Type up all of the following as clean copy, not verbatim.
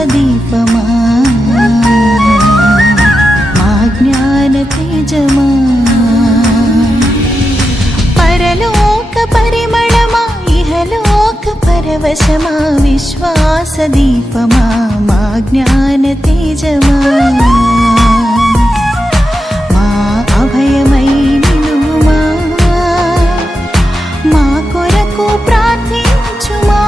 విశ్వాసదీపమా మా జ్ఞాన తేజమా పరలోక పరిమళమా ఇహలోక పరవశమా విశ్వాసదీపమా మా జ్ఞాన తేజమా మా అభయమై నిలువుమా మా కొరకు ప్రార్థించుమా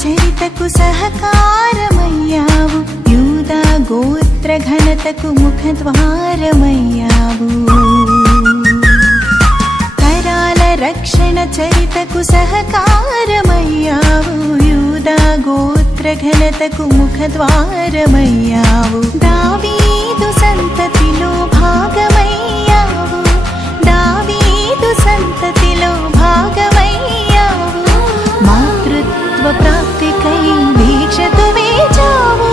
చరితకు సహకారమయ్యావు యూదా గోత్ర ఘనతకు ముఖద్వారమయ్యావు తరాల రక్షణ చరితకు సహకారమయ్యావు యూదా గోత్ర ఘనతకు ముఖద్వారమయ్యావు దావీదు సంతతిలో భాగమయ్యావు దావీదు సంతతిలో భాగమయ్యావు మాతృత్వ ప్రాప్తికై దీక్షతో వేచావు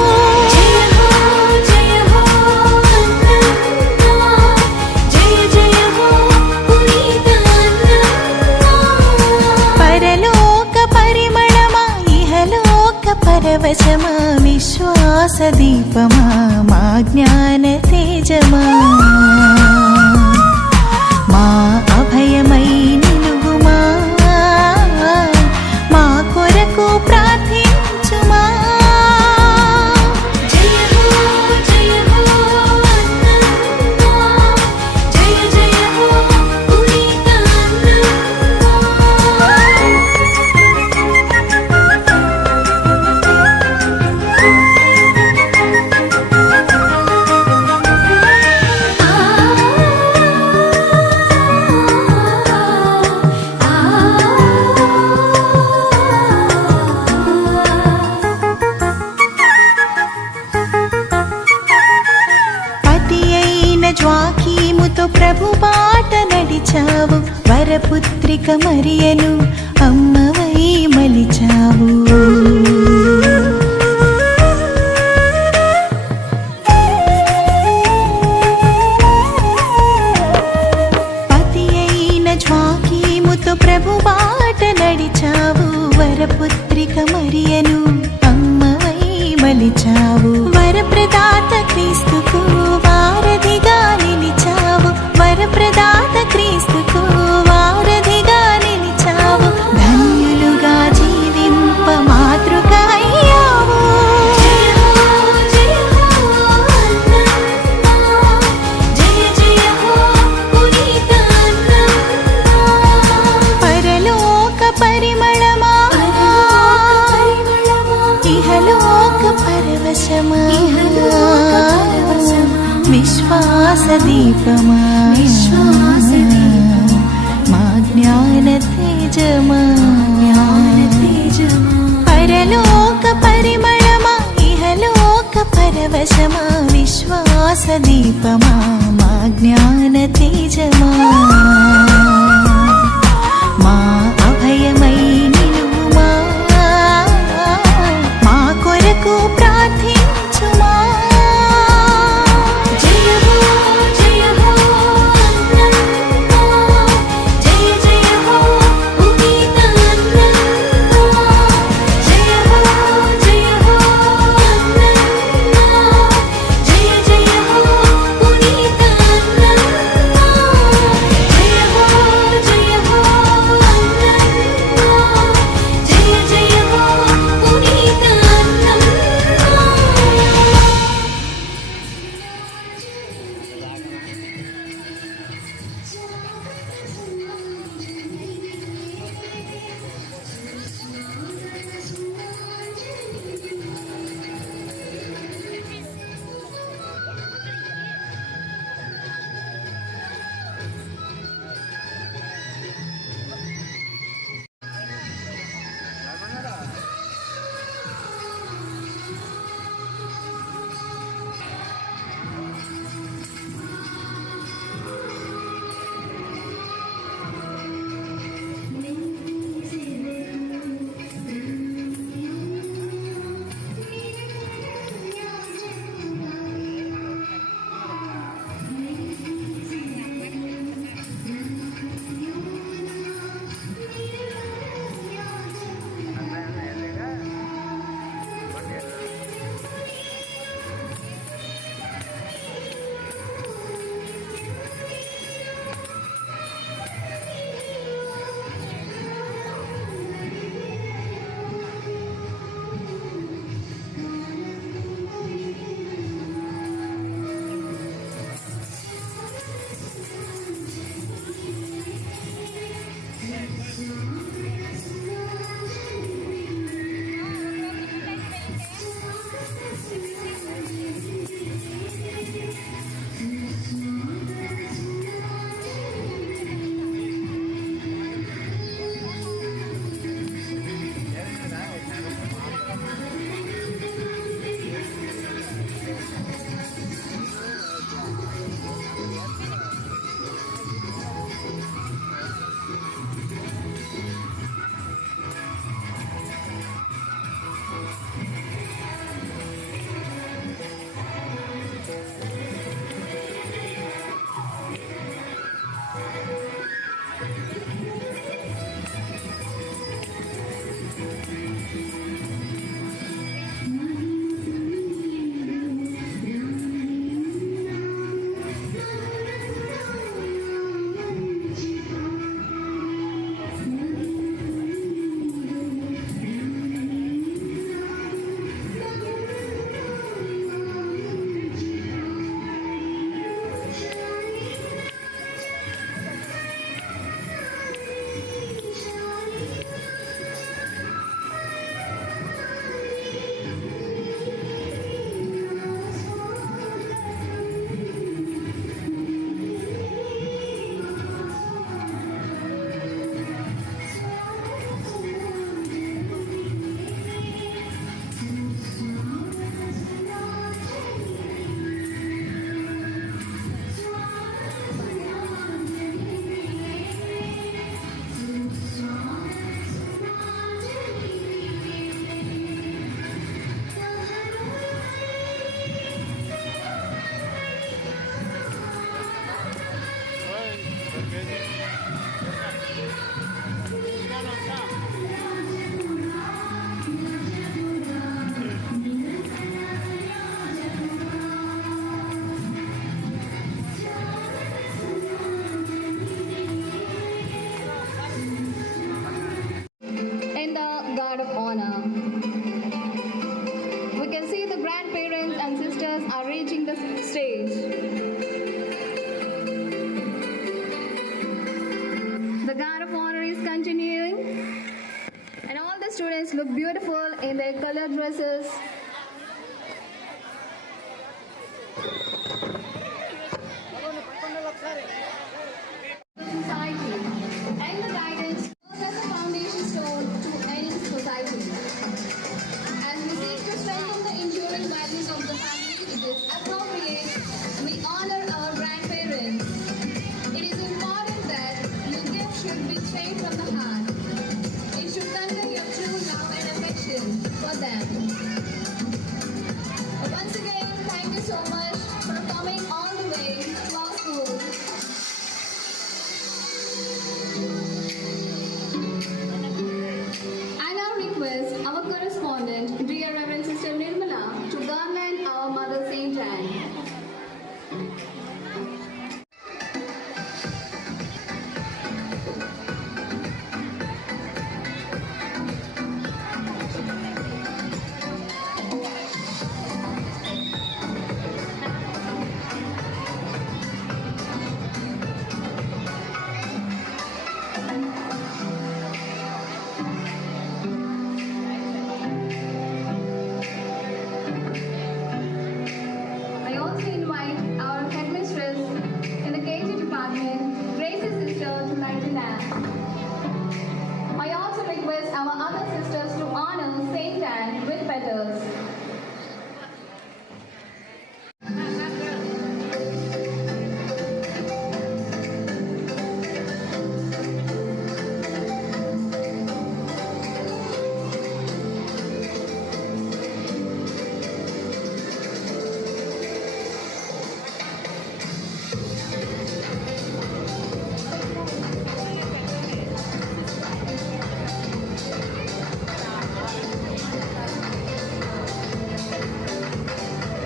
పరలోక పరిమళమా ఇహలోక పరవశమా విశ్వాసదీపమా మా జ్ఞాన తేజమా మా అభయమై నిలువుమా మా కొరకు ప్రార్థించుమా జ్వాకీముతో ప్రభు బాట నడిచావు వరపుత్రిక మరియను అమ్మవై మలిచావు పతి అయిన జ్వాకీముతో ప్రభు బాట నడిచావు వరపుత్రిక మరియను అమ్మవై మలిచావు వరప్రదాత క్రీస్తుకు వారధిగా నిలిచావు వరప్రదాత క్రీస్తుకు వారధిగా నిలిచావు ధన్యులుగా జీవింప మాతృక అయ్యావు పరలోక పరిమళమా ఇహలోక పరవశమా విశ్వాసదీపమా మా జ్ఞాన తేజమా పరలోక పరిమళమా ఇహలోక పరవశమా విశ్వాసదీపమా మా జ్ఞాన తేజమా మా అభయమై నిలువుమా మా కొరకు ప్రార్థించుమా జయ stage. The guard of honor is continuing, and all the students look beautiful in their colored dresses. Society and the guidance serves as a foundation stone to any society. As we seek to strengthen the enduring values of the family, it is appropriate we honor our grandparents. It is important that your gift should be straight from the heart. It should convey your true love and affection for them. Once again, thank you so much for coming all the way to our school. I now request our correspondent, dear Reverend Sister Nirmala, to garland our Mother Saint Anne. I also invite our headmistress in the KG department, Grace's sister, to light the lamp. I also request our other sisters to honor Saint Anne with petals.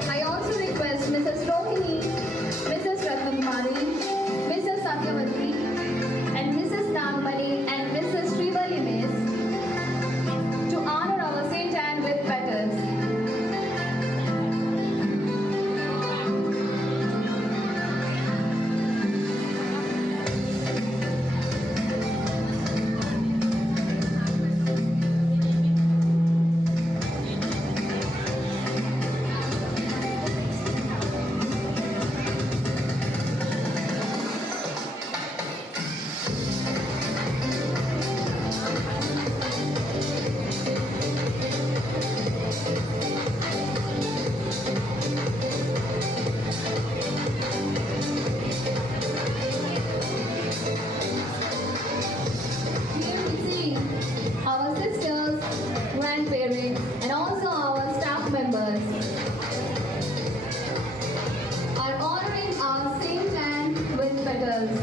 I also request Mrs. Rohini, Mrs. Ratnakumari, Mrs. Satyavati, and Mrs. Nagmani and Mrs. Srivali Miss to honor our Saint Anne with petals. Here we see our sisters, grandparents, and also our staff members are honoring our Saint Anne with petals.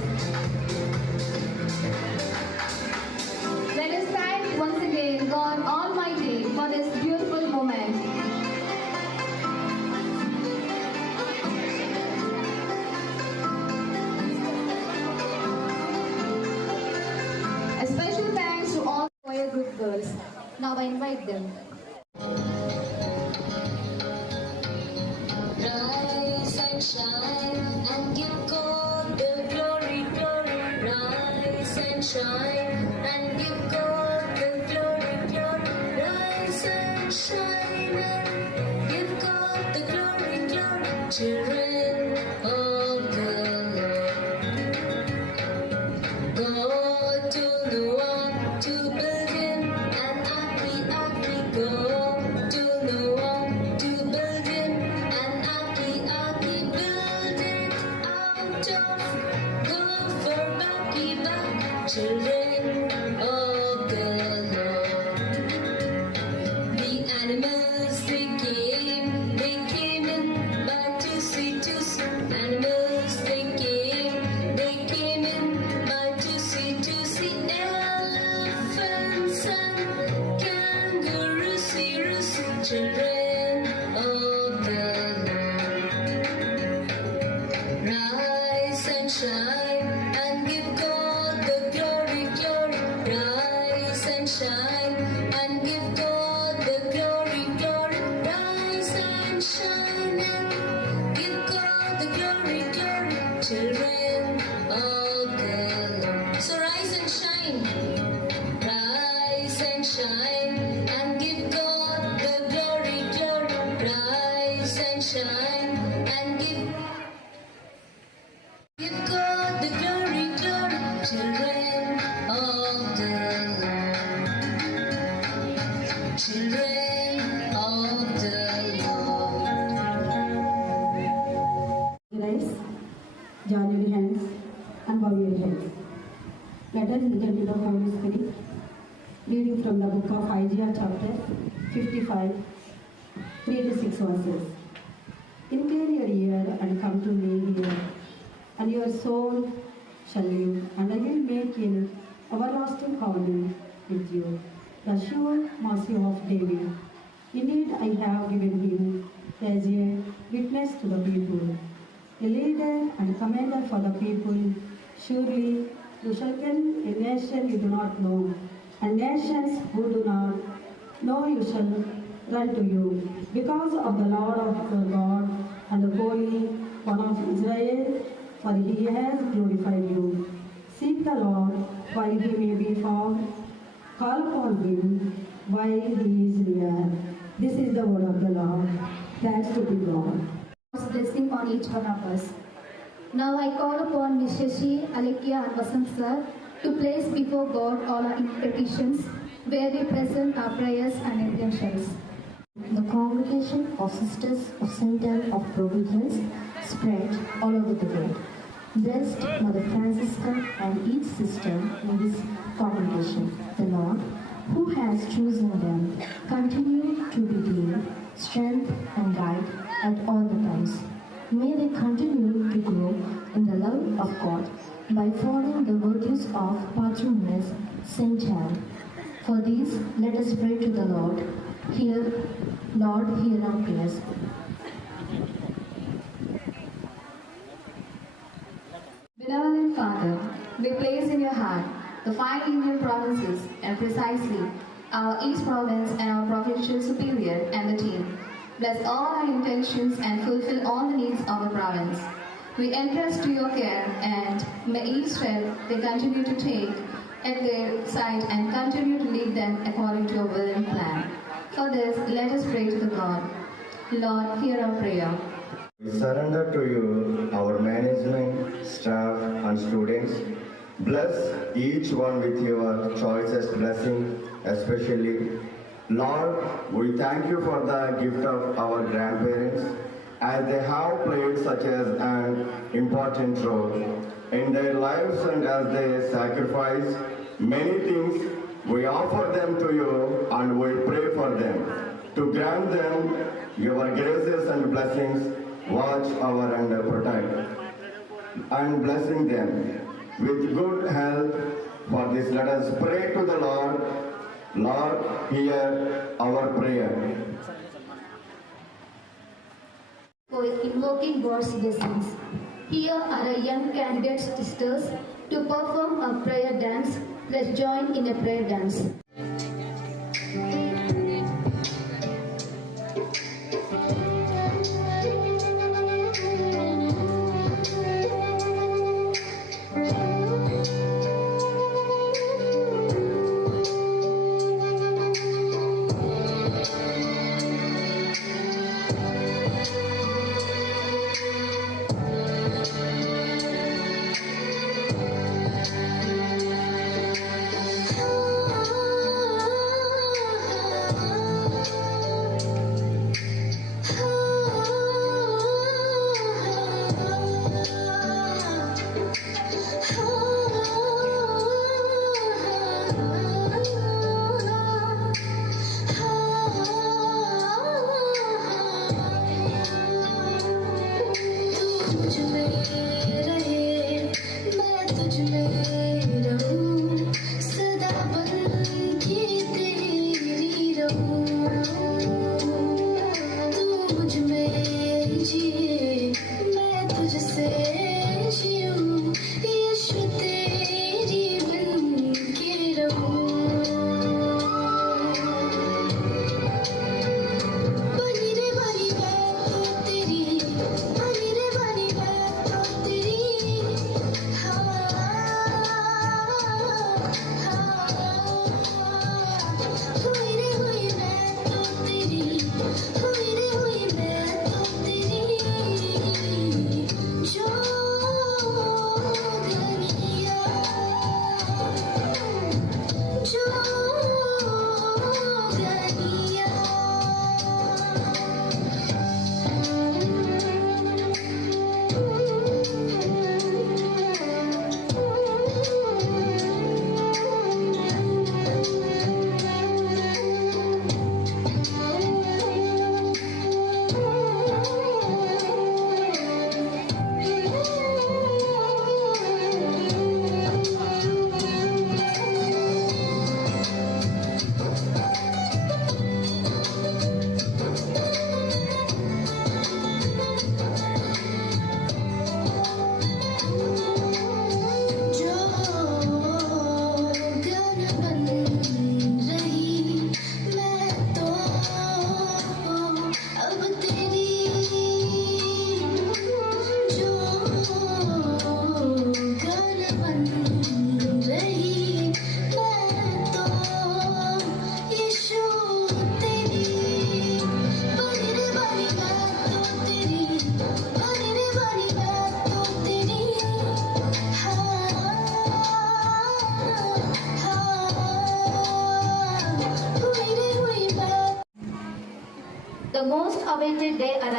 Let us thank once again God Almighty for this beautiful moment. A special thanks to all choir group girls. Now I invite them. Rise and shine and give God the glory, glory. Rise and shine and give God the glory, glory. Rise and shine and give God the glory, glory. Children of the Lord, God to Noah to build him an ark, God to Noah to build him an ark, build it out of gopher, bucky, buck, children of the Lord. The animals they came in by to see. Animals they came in by to see. Elephants and kangaroos, children of the Lord. Rise and shine and give God the glory, heads, join your hands, and bow your heads. Let us listen to the Holy Spirit, reading from the book of Isaiah chapter 55, 3 to 6 verses. Incline your ear and come to me here, and your soul shall live, and I will make an everlasting covenant with you, the sure mercy of David. Indeed, I have given him as a witness to the people, a leader and commander for the people. Surely you shall ken a nation you do not know, and nations who do not know you shall run to you, because of the Lord of your God and the Holy One of Israel, for he has glorified you. Seek the Lord while he may be found, call upon him while he is near. This is the word of the Lord. Thanks to be God. God's blessing on each one of us. Now I call upon Ms. Shashi, Alekia and Vasant sir to place before God all our petitions, where we present our prayers and intentions. The congregation of Sisters of St. Anne of Providence spread all over the world. Blessed Mother Francisca and each sister in this congregation, the Lord, who has chosen them, continue to be their strength and guide at all the times. May they continue to grow in the love of God by following the virtues of Patroness Saint Anne. For these, let us pray to the Lord. Lord, hear our prayers. Benevolent Father, we place in your hand the 5 Indian provinces and precisely our East Province and our Provincial Superior and the team. Bless all our intentions and fulfill all the needs of the province. We entrust to your care and may each step they continue to take at their side and continue to lead them according to your will and plan. For this, let us pray to the God. Lord, hear our prayer. We surrender to you our management, staff and students. Bless each one with your choicest blessing, especially. Lord, we thank you for the gift of our grandparents, as they have played such an important role in their lives, and as they sacrifice many things. We offer them to you and we pray for them to grant them your graces and blessings. Watch over and protect and blessing them with good health. For this, let us pray to the Lord. Lord, hear our prayer. For invoking God's blessings. Here are a young candidate sisters to perform a prayer dance. Let's join in a prayer dance.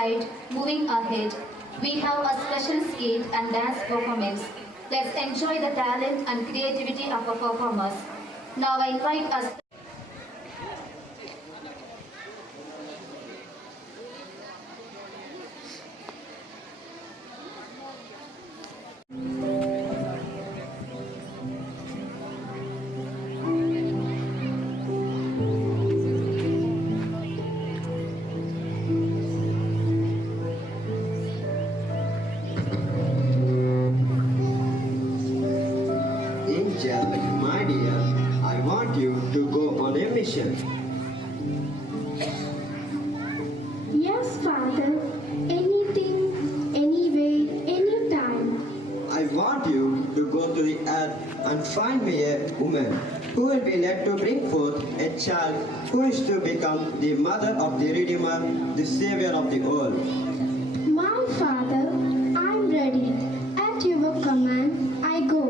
right, moving ahead, we have a special skit and dance performance. Let's enjoy the talent and creativity of our performers. Now I invite us. Angel, my dear, I want you to go on a mission. Yes, Father. Anything, anywhere, anytime. I want you to go to the earth and find me a woman who will be led to bring forth a child who is to become the mother of the Redeemer, the Savior of the world. My Father, I'm ready. At your command, I go.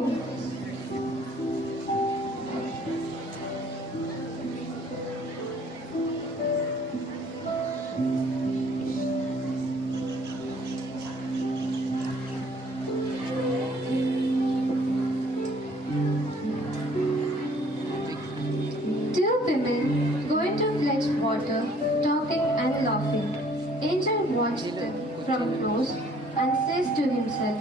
Two women go into fledged water, talking and laughing. Angel watched them from close and says to himself,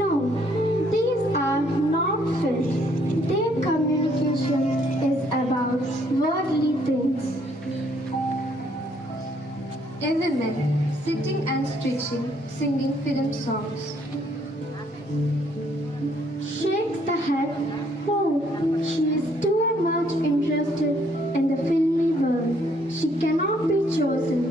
No, these are not fish. Their communication is about worldly things. a woman sitting and stretching, singing film songs. Shakes the head. Oh, she is too much interested in the filmy world. She cannot be chosen.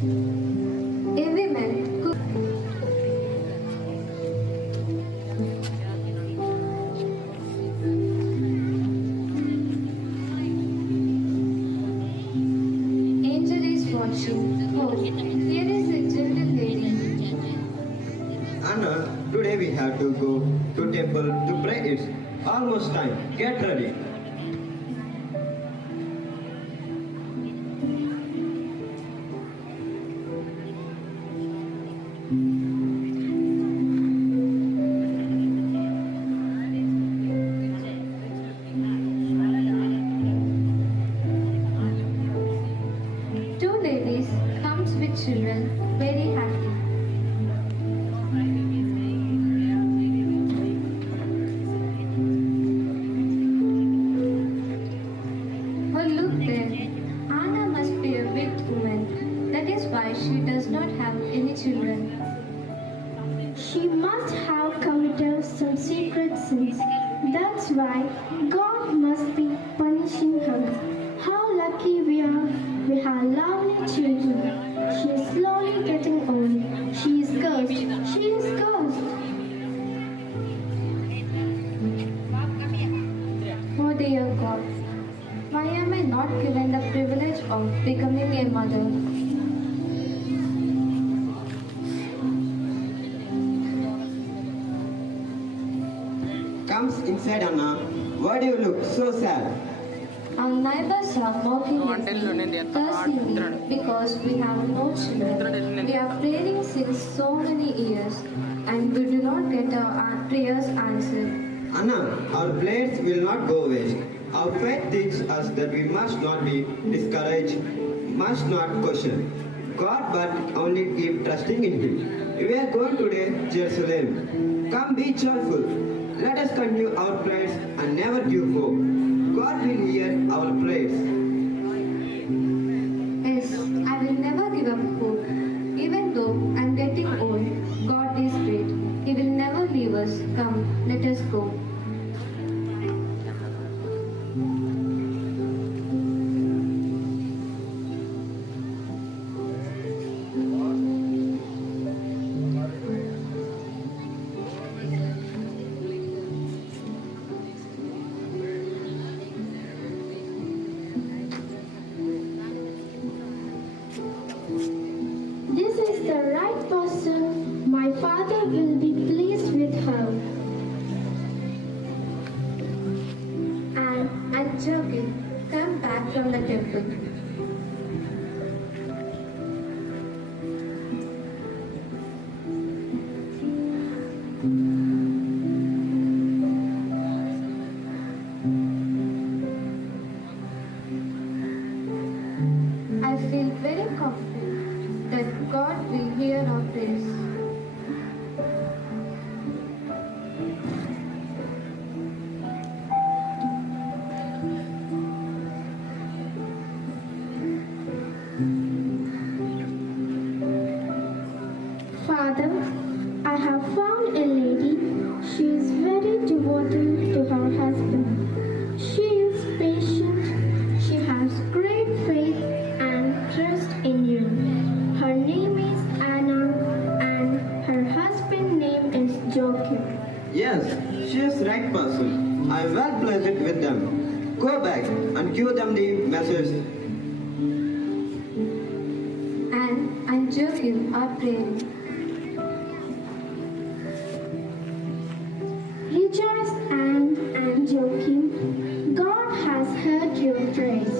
A woman cook. Angel is watching. Oh, here is a gentle lady. Anna, today we have to go to temple to pray. It's almost time. Get ready. Two ladies comes with children, very happy. Oh, look there. Anna must be a wicked woman. That is why she does not have any children. She must have committed some secret sins. That's why God must be punishing her. How lucky we are. We have lovely children. She is slowly getting old. She is cursed. She is cursed. Oh dear God, why am I not given the privilege of becoming a mother? Comes inside, Anna. Why do you look so sad? Our neighbors are mocking us, cursing me because we have no children. We are praying since so many years and we do not get our prayers answered. Anna, our prayers will not go waste. Our faith teaches us that we must not be discouraged, must not question God, but only keep trusting in Him. We are going today, Jerusalem. Come, be joyful. Let us continue our prayers and never give hope. God will hear our prayers. Yes, I will never give up hope. Even though I am getting old, God is great. He will never leave us. Come, let us go. This is the right person. My father will be pleased with her. Anne and Joachim come back from the temple. I feel very confident that God will hear our prayers. Father, I have found a lady. She is very devoted to her husband. She is patient. She has great faith and trust in you. Her name is Anna and her husband's name is Joachim. Yes, she is right person. I am well pleased with them. Go back and give them the message. Anne and Joachim are praying. Rejoice, Anne and Joachim. God has heard your prayers.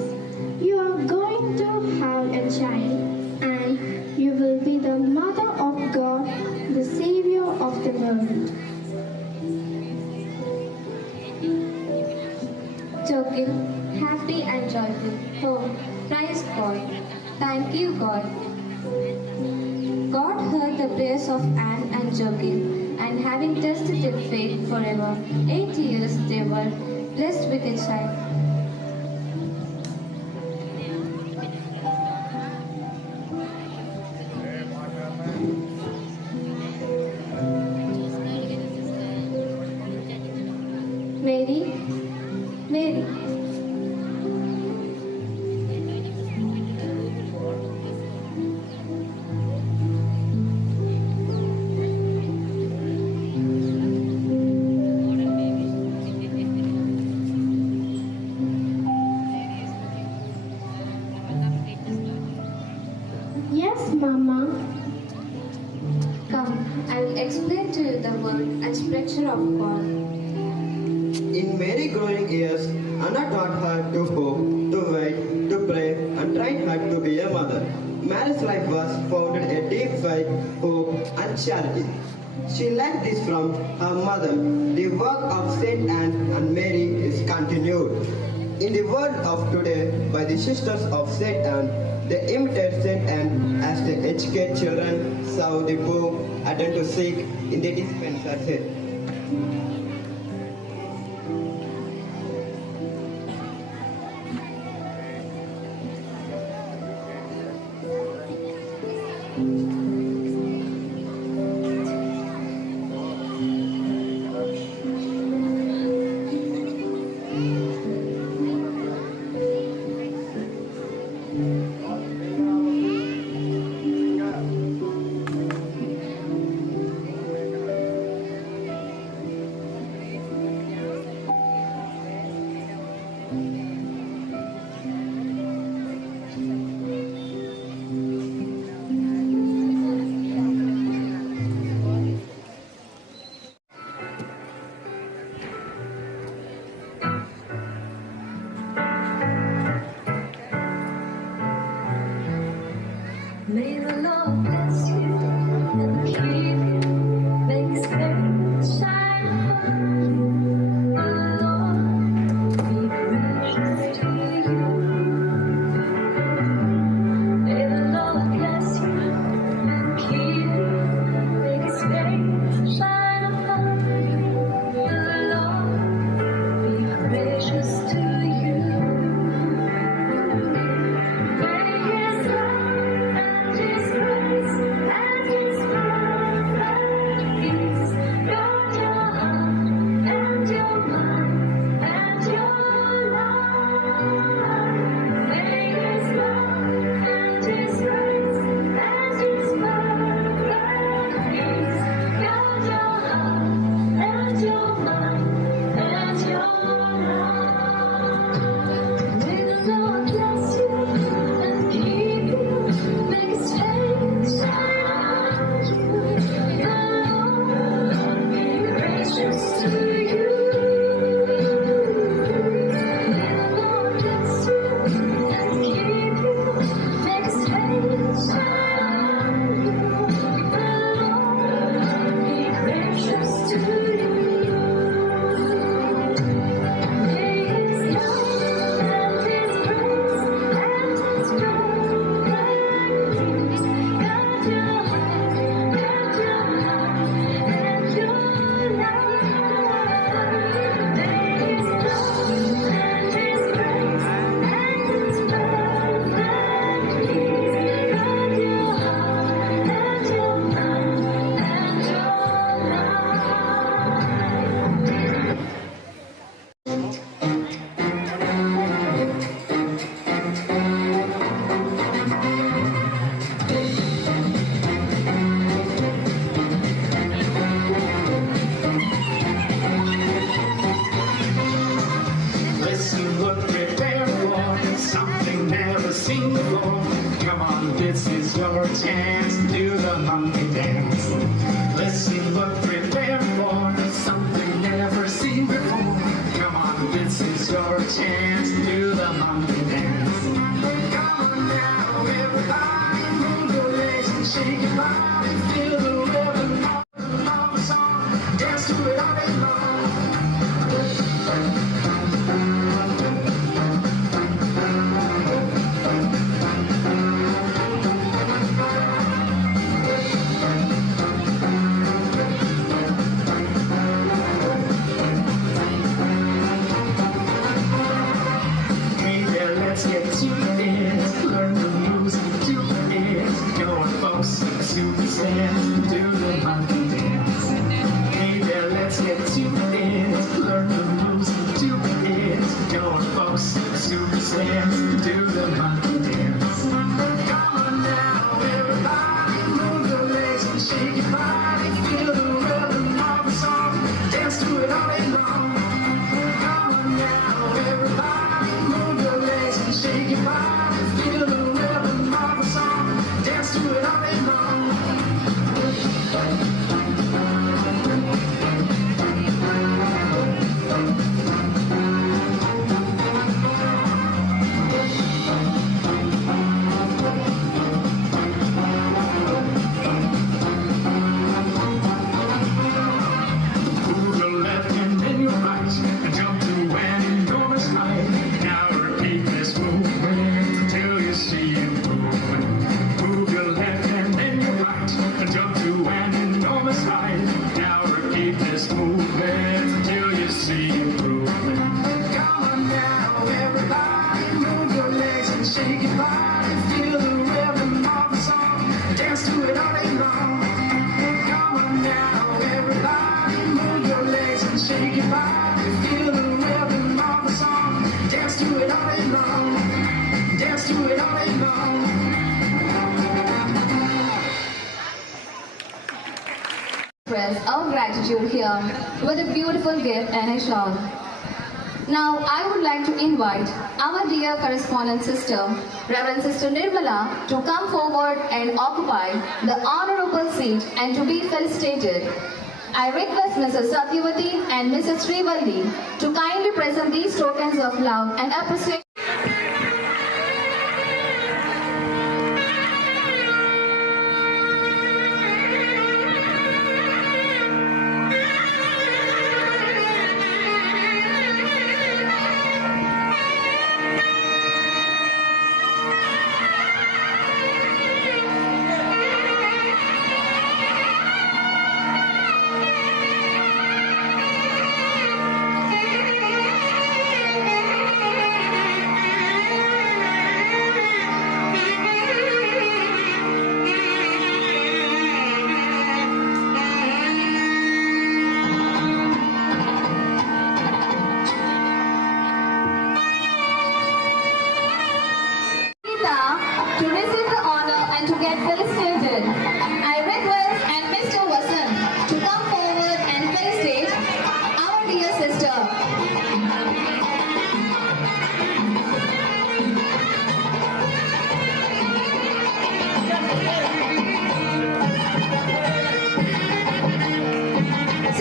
You are going to have a child, and you will be the mother of God, the Savior of the world. Joachim, happy and joyful. Oh, praise God. Thank you, God. God heard the prayers of Anne and Joachim, and having tested their faith forever, 8 years they were blessed with a child. Mary, Mary. Yes, Mama. Come, I will explain to you the word and scripture of God. In many growing years, Anna taught her to hope, to wait, to pray, and tried hard to be a mother. Mary's life was founded in deep faith, hope, and charity. She learned this from her mother. The work of Saint Anne and Mary is continued. In the world of today, by the sisters of Saint Anne, they imitate Saint Anne as they educate children, serve the poor, attend to sick in the dispensary. May the Lord bless you and keep you. Make His face shine upon you. The Lord be gracious to you. May the Lord bless you and keep you. Make His face shine upon you. The Lord be gracious to you. May His love and His grace is your chance to do the monkey dance. Listen, look, prepare for something never seen before. Come on, this is your chance to do the monkey dance. Come on now, everybody, move your legs and shake your body. Feel the rhythm of the song. Dance to it all day long. Hey there, let's get to it. Learn the moves and do it. Go on, folks, super stand, do the monkey dance. Hey there, let's get to it. Learn the moves and do it. Go on, folks, super stand, do the monkey dance. Come on now, everybody, move your legs and shake your body. Feel the rhythm of the song. Dance to it all day long. Come on now, everybody, move your legs and shake your body. Feel the rhythm of the song. Dance to it all day long. Move your left and then your right, and jump to an enormous height. Now repeat this movement till you see improvement. Move your left and then your right, and jump to an enormous height. Now repeat this movement till you see improvement. Come on now, everybody, move your legs and shake your body. Feel the rhythm of the song. Dance to it all day long. Come on now, everybody, move your legs and shake your body. Feel the rhythm of the song. Dance to it all day long. Dance to it all day long. Express our gratitude here with a beautiful gift and a shawl. Now, I would like to invite our dear correspondent sister, Reverend Sister Nirmala, to come forward and occupy the honorable seat and to be felicitated. I request Mrs. Satyavati and Mrs. Srivalli to kindly present these tokens of love and appreciation. To receive the honor and to get felicitated, I request and Mr. Vasant to come forward and felicitate our dear sister.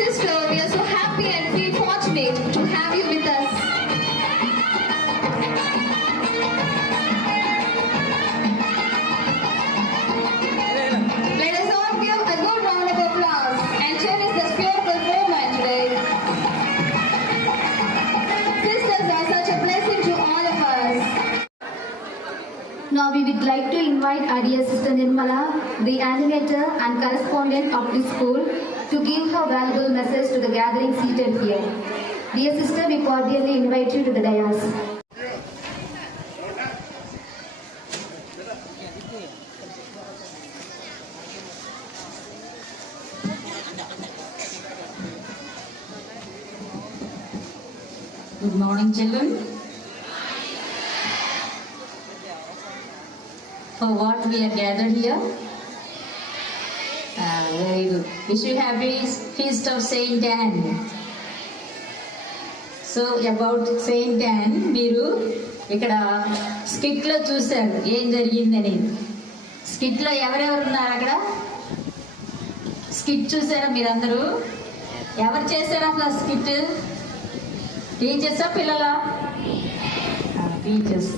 Sister, we are so happy and feel fortunate to have you with us. Let us all give a good round of applause and cherish this beautiful moment today. Sisters are such a blessing to all of us. Now we would like to invite our dear Sister Nirmala, the animator and correspondent of the school, to give her valuable message to the gathering seated here. Dear sister, we cordially invite you to the dais. Good morning, children. For what we are gathered here? Very good. Wish you happy feast of Saint Anne. So about Saint Anne, మీరు ఇక్కడ skit లో చూశారు ఏం జరిగిందని. స్కిట్లో ఎవరెవరు ఉన్నారు అక్కడ? Skit చూసారా మీరందరూ? ఎవరు చేశారు అసలు స్కిట్? టీచర్సా పిల్లలా? టీచర్స్.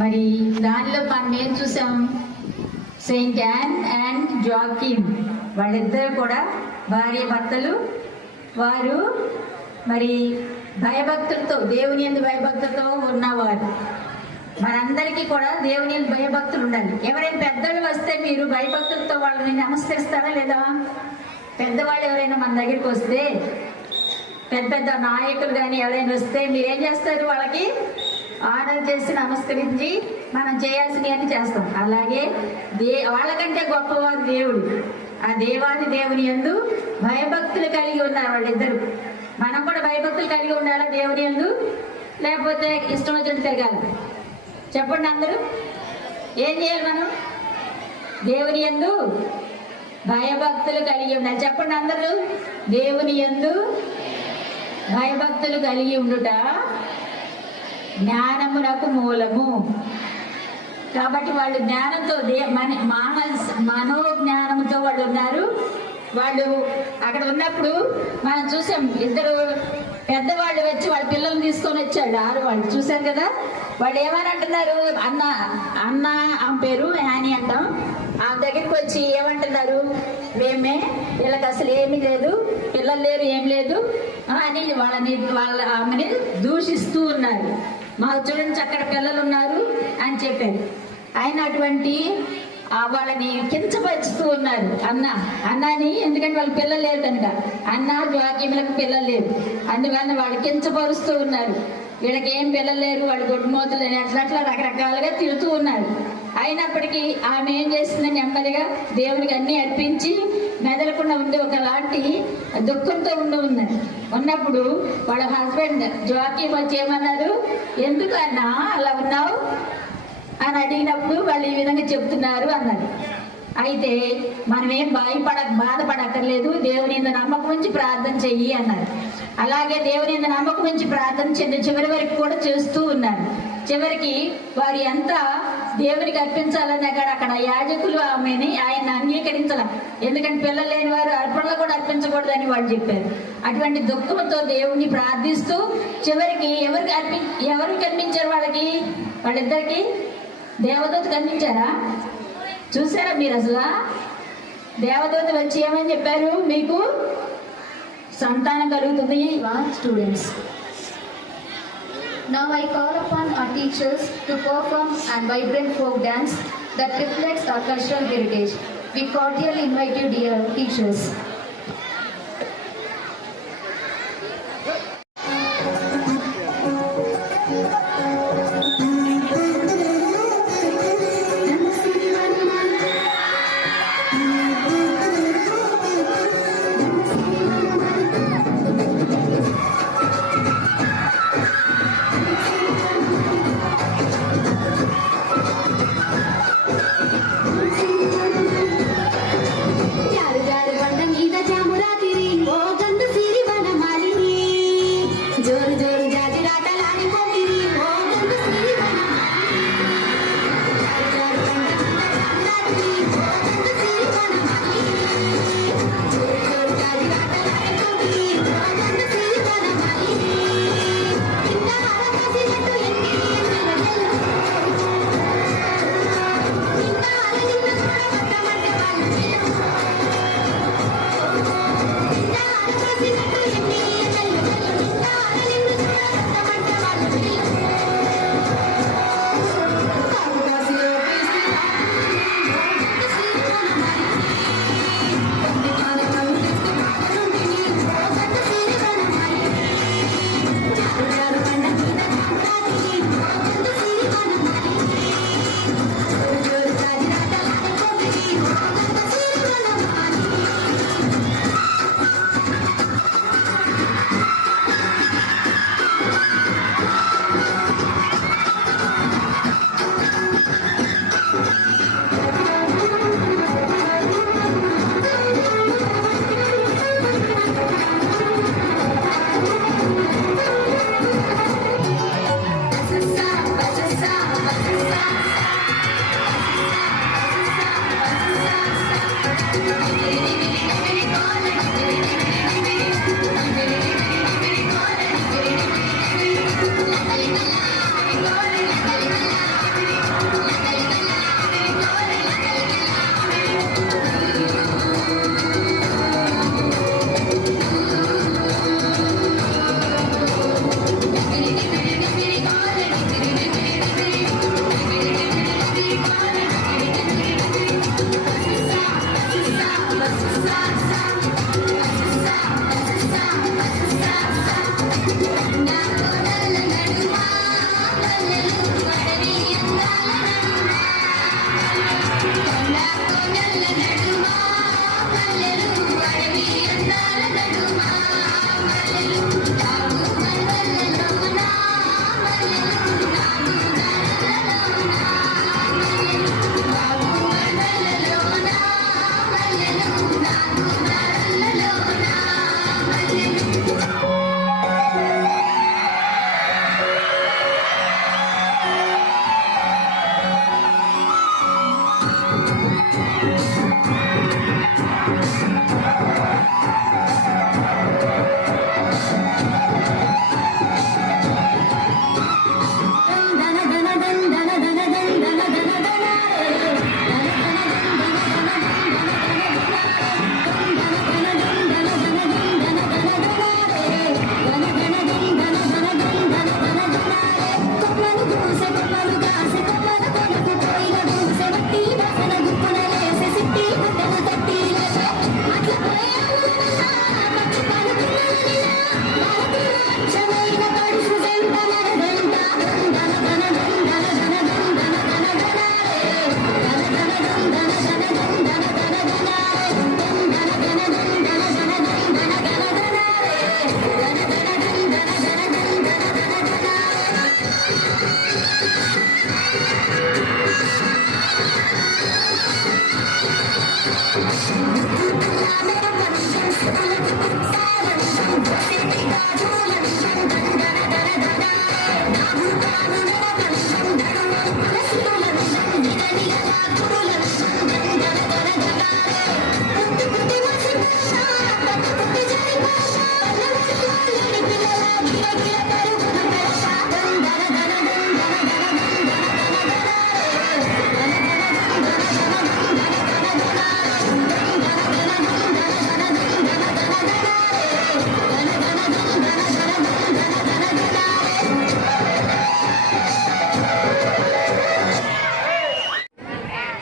మరి దానిలో మనం ఏం చూసాం? సెయింట్ యాన్ అండ్ జోకిమ్ వాళ్ళిద్దరు కూడా భార్య భర్తలు. వారు మరి భయభక్తులతో, దేవుని యందు భయభక్తులతో ఉన్నవారు. మనందరికీ కూడా దేవుని యందు భయభక్తులు ఉండాలి. ఎవరైనా పెద్దలు వస్తే మీరు భయభక్తులతో వాళ్ళని నమస్కరిస్తారా లేదా? పెద్దవాళ్ళు ఎవరైనా మన దగ్గరికి వస్తే, పెద్ద పెద్ద నాయకులు కానీ ఎవరైనా వస్తే మీరేం చేస్తారు? వాళ్ళకి ఆర్డర్ చేసి నమస్కరించి మనం చేయాల్సినవన్నీ చేస్తాం. అలాగే వాళ్ళకంటే గొప్పవారు దేవుడు. ఆ దేవాది దేవుని యందు భయభక్తులు కలిగి ఉన్నారు వాళ్ళిద్దరు. మనం కూడా భయభక్తులు కలిగి ఉండాలా దేవుని యందు? లేకపోతే ఇష్టం వచ్చినట్టు తిరగాలి? చెప్పండి అందరూ. ఏం చేయాలి మనం? దేవుని యందు భయభక్తులు కలిగి ఉండాలి. చెప్పండి అందరూ. దేవుని యందు భయభక్తులు కలిగి ఉండుట జ్ఞానమునకు మూలము. కాబట్టి వాళ్ళు జ్ఞానంతో మనోజ్ఞానంతో వాళ్ళు ఉన్నారు. వాళ్ళు అక్కడ ఉన్నప్పుడు మనం చూసాం, ఇద్దరు పెద్దవాళ్ళు వచ్చి వాళ్ళ పిల్లల్ని తీసుకొని వచ్చాడు. 6 వాళ్ళు చూశారు కదా. వాళ్ళు ఏమని అంటున్నారు? అన్న ఆమె పేరు యానీ అంటాం. ఆమె దగ్గరికి వచ్చి ఏమంటున్నారు? వీళ్ళకి అసలు ఏమీ లేదు, పిల్లలు లేరు, ఏం లేదు అని వాళ్ళ ఆమెని దూషిస్తూ ఉన్నారు. మాకు చూడండి అక్కడ పిల్లలు ఉన్నారు అని చెప్పారు. ఆయన అటువంటి వాళ్ళని కించపరుస్తూ ఉన్నారు. అన్నని, ఎందుకంటే వాళ్ళ పిల్లలు లేరు కనుక. అన్న జోకిములకు పిల్లలు లేరు, అందువల్ల వాళ్ళు కించపరుస్తూ ఉన్నారు. వీళ్ళకి ఏం పిల్లలు లేరు, వాళ్ళు గొడ్డుమోతులు అని అట్లా రకరకాలుగా తిడుతూ ఉన్నారు. అయినప్పటికీ ఆమె ఏం చేసిందని నెమ్మదిగా దేవునికి అన్ని అర్పించి మెదలకుండా ఉండి ఒకలాంటి దుఃఖంతో ఉన్నప్పుడు వాళ్ళ హస్బెండ్ జోకిం వచ్చి ఏమన్నారు? ఎందుకు అన్నా అలా ఉన్నావు అని అడిగినప్పుడు వాళ్ళు ఈ విధంగా చెప్తున్నారు అన్నారు. అయితే మనమేం బాధపడక్కర్లేదు, దేవుని యందు నమ్మకం ఉంచి ప్రార్థన చెయ్యి అన్నారు. అలాగే దేవుని యందు నమ్మకం ఉంచి ప్రార్థన చివరి వరకు కూడా చేస్తూ ఉన్నారు. చివరికి వారు ఎంత దేవునికి అర్పించాలని అక్కడ యాజకులు ఆయన అంగీకరించాల. ఎందుకంటే పిల్లలు లేని వారు అర్పణలు కూడా అర్పించకూడదని వాళ్ళు చెప్పారు. అటువంటి దుఃఖంతో దేవుని ప్రార్థిస్తూ చివరికి ఎవరు కనిపించారు? వాళ్ళిద్దరికి దేవదూత కనిపించారా? చూసారా మీరు? అసలు దేవదూత వచ్చి ఏమని చెప్పారు? మీకు సంతానం కలుగుతుంది. Students. Now I call upon our teachers to perform an vibrant folk dance that reflects our cultural heritage. We cordially invite you, dear teachers.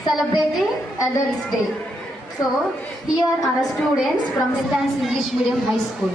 Celebrating Adults Day. So, here are students from St. Anne's English Medium High School.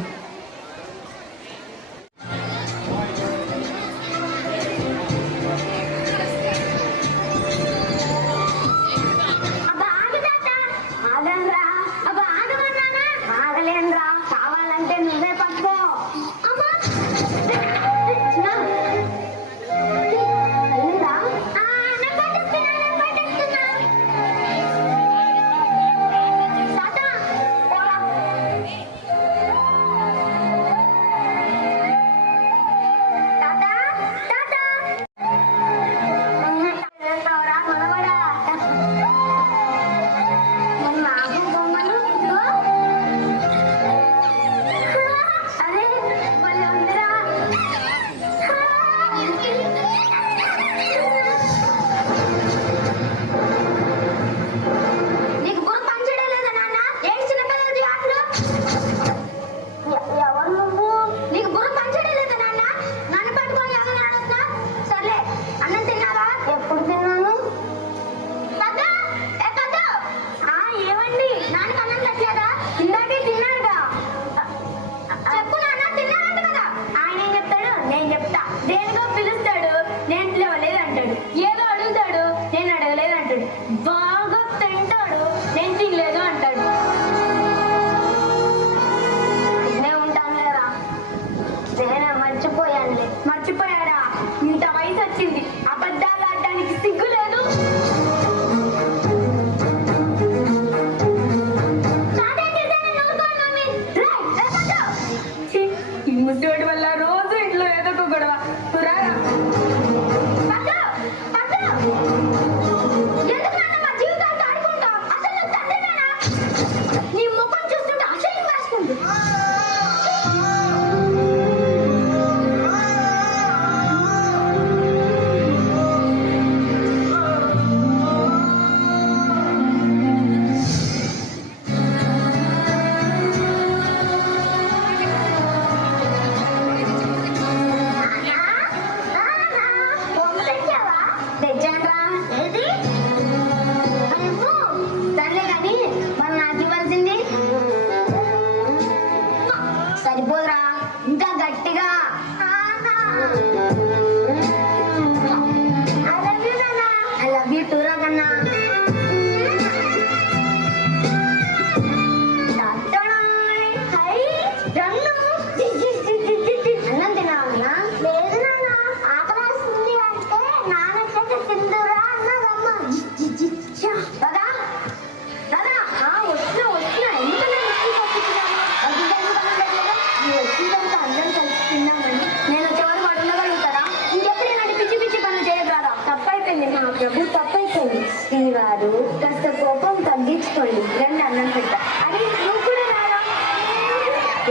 తగ్గించుకోండి. రండి అన్నం పెట్ట. అరే నువ్వు కూడా రారా?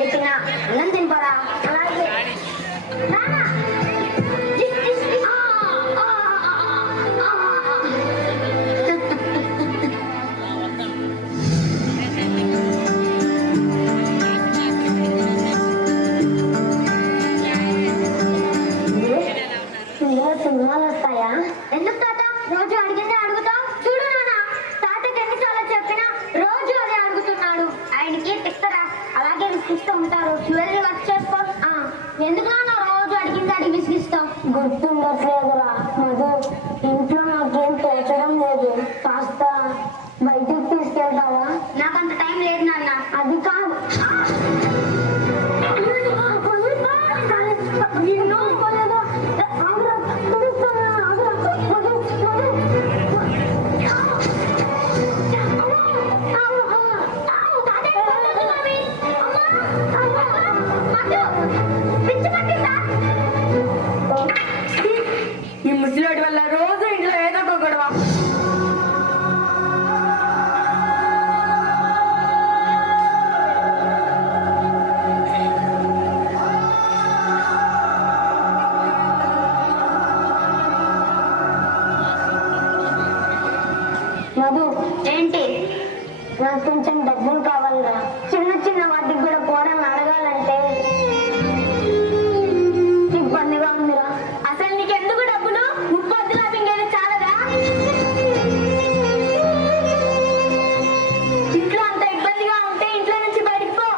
ఏ చిన్న అన్నం తినపరా? అలాగే నానా. సినిమాలు వస్తాయా? ఎందుకు తాత రోజు అడిగిందే అడుగుతావు? చూడు నాన్న, తాతకి ఎన్నిసార్లు చెప్పినా రోజు అదే అడుగుతున్నాడు. ఆయనకి తిక్కరా, అలాగే విసిగిస్తూ ఉంటారు. వెళ్ళి వర్క్ చేసుకో. ఎందుకు నాన్న రోజు అడిగిందే అడిగి విసిగిస్తావు? గుర్తుండట్లేదురా మధు, ఇంట్లో నాకేం తోచడం లేదు. కాస్త బయటికి తీసుకెళ్తావా? నాకంత టైం లేదు నాన్న. అది కాదు, ఈ ముసలివాడి వల్ల రోజు ఇంట్లో ఏదో ఒక గొడవ. మధు ఏంటి? నాకు కొంచెం డబ్బులు కావాలరా. చిన్న చిన్న వాటికి కూడా పోవడం అడగాలంటే ఇబ్బందిగా ఉందిరా. అసలు నీకెందుకు డబ్బులు? 30 లాభం ఇంకేది చాలదా? ఇంట్లో అంత ఇబ్బందిగా ఉంటే ఇంట్లో నుంచి బయటికి పో.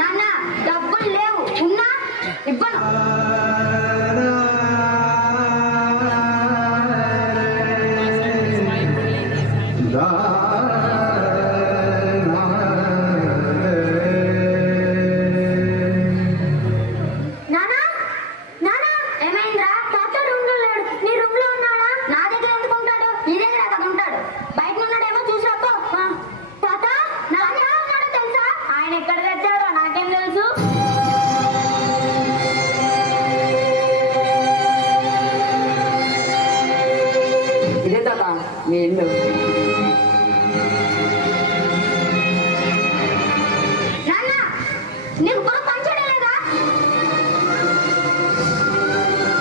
నాన్న డబ్బులు లేవు, ఉన్నా ఇవ్వను. నానా నానా ఏమైందిరా? తాత రూమ్ లో లేడు. నీ రూమ్ లో ఉన్నాడా? నా దగ్గర ఎందుకు ఉంటాడు? నీ దగ్గర అక్కడ ఉంటాడు. బయట ఉన్నాడేమో చూసి రాపో. తాత నాన్న ఉన్నాడో తెలుసా? ఆయన ఎక్కడ తెచ్చాడో నాకేం తెలుసు. ఇదే తాత మీ ఇల్లు. నాన్న నీకు బాగా పంచడలేదా?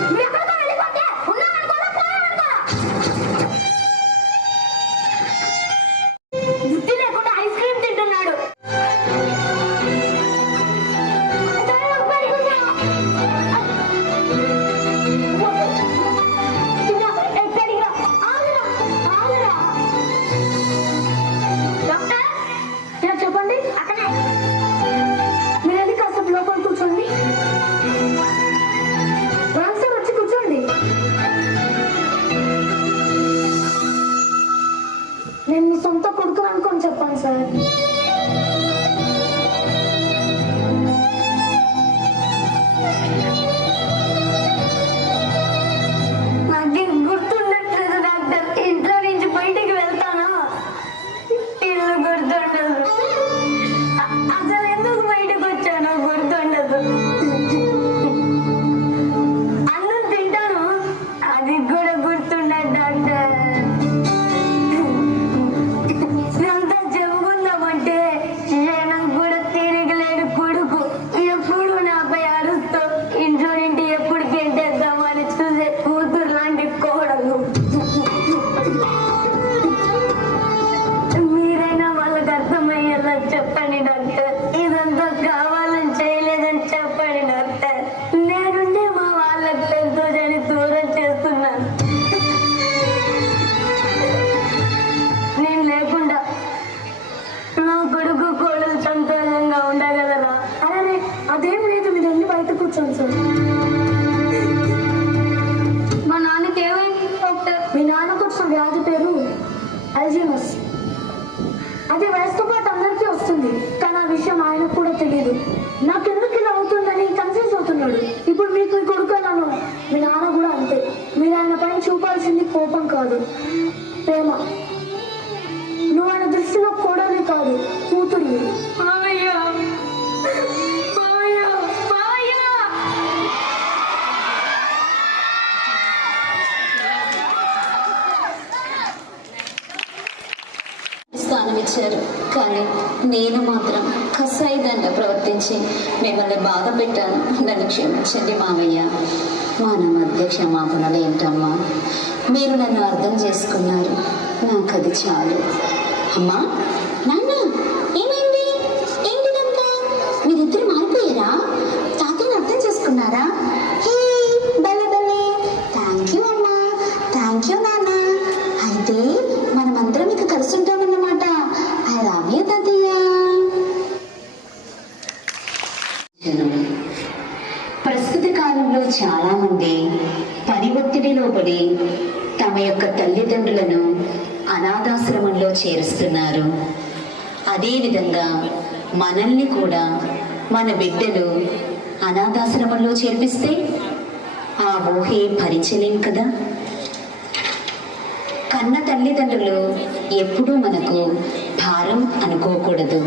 నువ్వు ఎక్కడికో వెళ్ళిపోతే ఉన్నావనుకోరా, పోయావనుకోరా. బుద్ధి లేకుండా ఐస్ క్రీమ్ తింటున్నాడు. ఎక్కడికి రా? ఆగురా, ఆగురా. డాక్టర్ ఇలా చెప్పండి. అక్కడే మీరు వెళ్ళి కాసేపు లోపల కూర్చోండి. సార్ వచ్చి కూర్చోండి. నేను మీ సొంత కొడుకు అనుకొని చెప్పాను సార్. నాకేం గుర్తుండట్లేదు డాక్టర్. ఇంట్లో నుంచి బయటికి వెళ్తానా ఇల్లు గుర్తుండదు. అసలు ఎందుకు బయటకు వచ్చానో గుర్తుండదు. అన్నం తింటాను, అది కూడా గుర్తుండదు డాక్టర్. ఎంత చెప్పుకుందామంటే క్షణం కూడా తిరగలేడు కొడుకు. ఎప్పుడు నాపై అరుస్తూ ఇంట్లో నుండి ఎప్పుడు గెంటేద్దామని చూసే కూతురు లాంటి కోడలు. మీరైనా వాళ్ళకి అర్థమయ్యేలా చెప్పండి డాక్టర్. ఇదంతా కావాలని చేయలేదని చెప్పండి డాక్టర్. నేనుండే మా వాళ్ళకి తెలుసని దూరం చేస్తున్నాను. నేను లేకుండా నా కొడుకు కోడలు సంతోషంగా ఉండగలరా? అరే అదేం లేదు, మీరు వెళ్ళి బయట కూర్చోండి సార్. మా నాన్నకి ఏమైంది డాక్టర్? మీ నాన్నకు వచ్చిన వ్యాధి పేరు అల్జీమర్స్. అది వయసుతో పాటు అందరికీ వస్తుంది, కానీ ఆ విషయం ఆయనకు కూడా తెలియదు. నాకెందుకు ఇలా అవుతుందని కన్ఫ్యూజ్ అవుతున్నాడు. ఇప్పుడు మీకు ఈ కొడుకు అన్నాను, మీ నాన్న కూడా అంతే. మీరు ఆయన పైన చూపాల్సింది కోపం కాదు, ప్రేమ. నువ్వు ఆయన దృష్టిలో కోడలి కాదు, కూతురు. మావయ్య మావయ్య మావయ్య కానీ నేను మాత్రం కసాయిదంగా ప్రవర్తించి మిమ్మల్ని బాధ పెట్టాను. నన్ను క్షమించండి మావయ్య. మన మధ్య క్షమాపణలు ఏంటమ్మా? మీరు నన్ను అర్థం చేసుకున్నారు, నాకు అది చాలు. అమ్మా, నాన్న, ఏమైంది? ఏంటిదంతా? మీరిద్దరు మారిపోయారా? తాతయ్యని అర్థం చేసుకున్నారా? హే భలే భలే, థ్యాంక్ యూ అమ్మా, థ్యాంక్ యూ నాన్న. అయితే మనమందరం ఇక కలిసి ఉంటామన్నమాట. ఐ లవ్ యూ తాతయ్య. ప్రస్తుత కాలంలో చాలా మంది పని ఒత్తిడిలో పడి తమ యొక్క తల్లిదండ్రులను అనాథాశ్రమంలో చేరుస్తున్నారు. అదేవిధంగా మనల్ని కూడా మన బిడ్డలు అనాథాశ్రమంలో చేర్పిస్తే ఆ ఊహే భరించలేం కదా. కన్న తల్లిదండ్రులు ఎప్పుడూ మనకు భారం అనుకోకూడదు.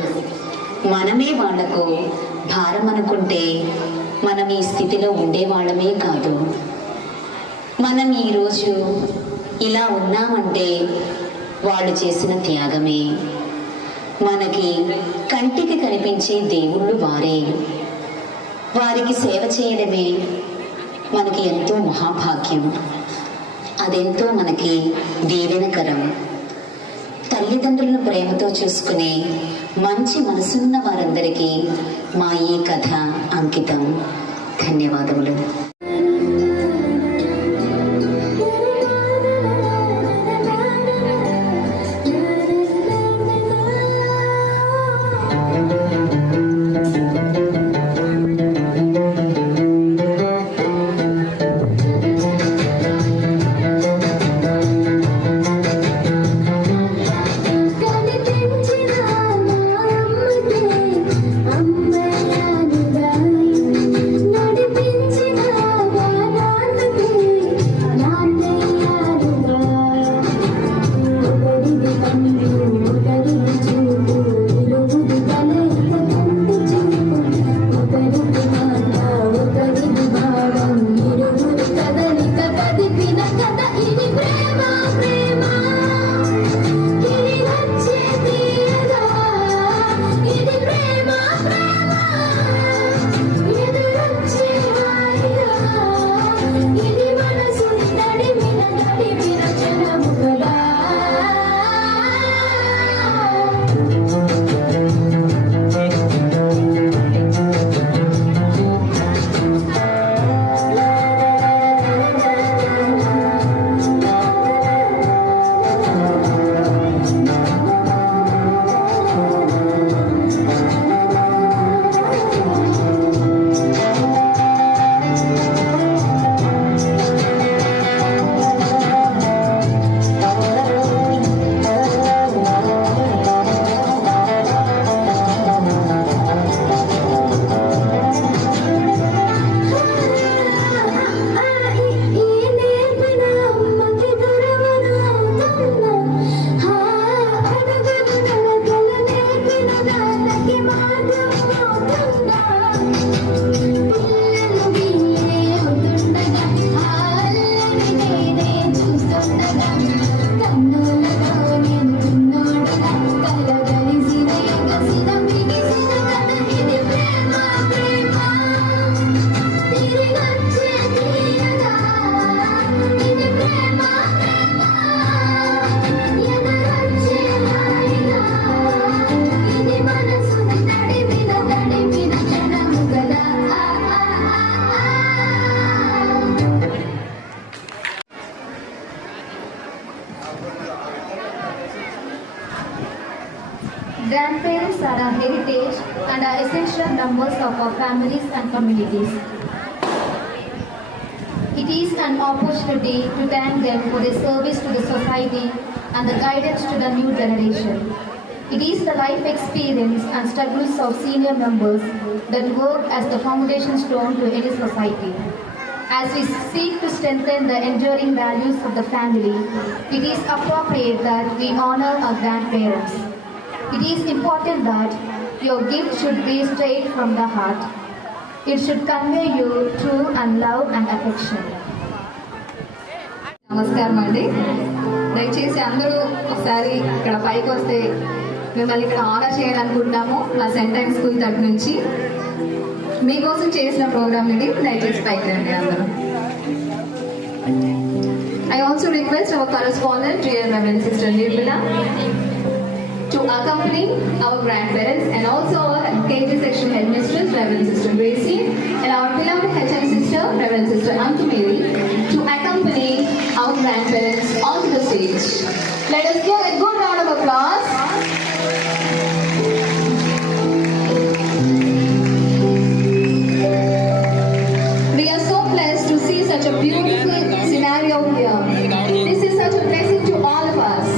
మనమే వాళ్లకు భారం అనుకుంటే మనం ఈ స్థితిలో ఉండేవాళ్ళమే కాదు. మనం ఈరోజు ఇలా ఉన్నామంటే వాళ్ళు చేసిన త్యాగమే. మనకి కంటికి కనిపించే దేవుళ్ళు వారే. వారికి సేవ చేయడమే మనకి ఎంతో మహాభాగ్యం. అదెంతో మనకి దీవెనకరం. తల్లిదండ్రులను ప్రేమతో చూసుకునే మంచి మనసున్న వారందరికీ మా ఈ కథ అంకితం. ధన్యవాదములు. Grandparents are our heritage and are essential members of our families and communities. It is an opportunity to thank them for their service to the society and the guidance to the new generation. It is the life experience and struggles of senior members that work as the foundation stone to any society. As we seek to strengthen the enduring values of the family, it is appropriate that we honor our grandparents. It is important that your gift should be straight from the heart. It should convey you true and love and affection. నమస్కారం అండి. దయచేసి అందరూ ఒకసారి ఇక్కడ పైకి వస్తే మిమ్మల్ని ఇక్కడ ఆనర్ చేయాలనుకుంటున్నాము మా సెంట్ టైమ్ స్కూల్ తరపు నుంచి. మీకోసం చేసిన ప్రోగ్రామ్ ఇది, దయచేసి పైకి రండి అందరూ. I also request our correspondent, dear Reverend Sister Nirmala, to accompany our grandparents and also our KG section headmistress, Reverend Sister Gracie, and our beloved HM sister, Reverend Sister Antu Mary, to accompany our grandparents onto the stage. Let us give a good round of applause. We are so blessed to see such a beautiful scenario here. This is such a blessing to all of us.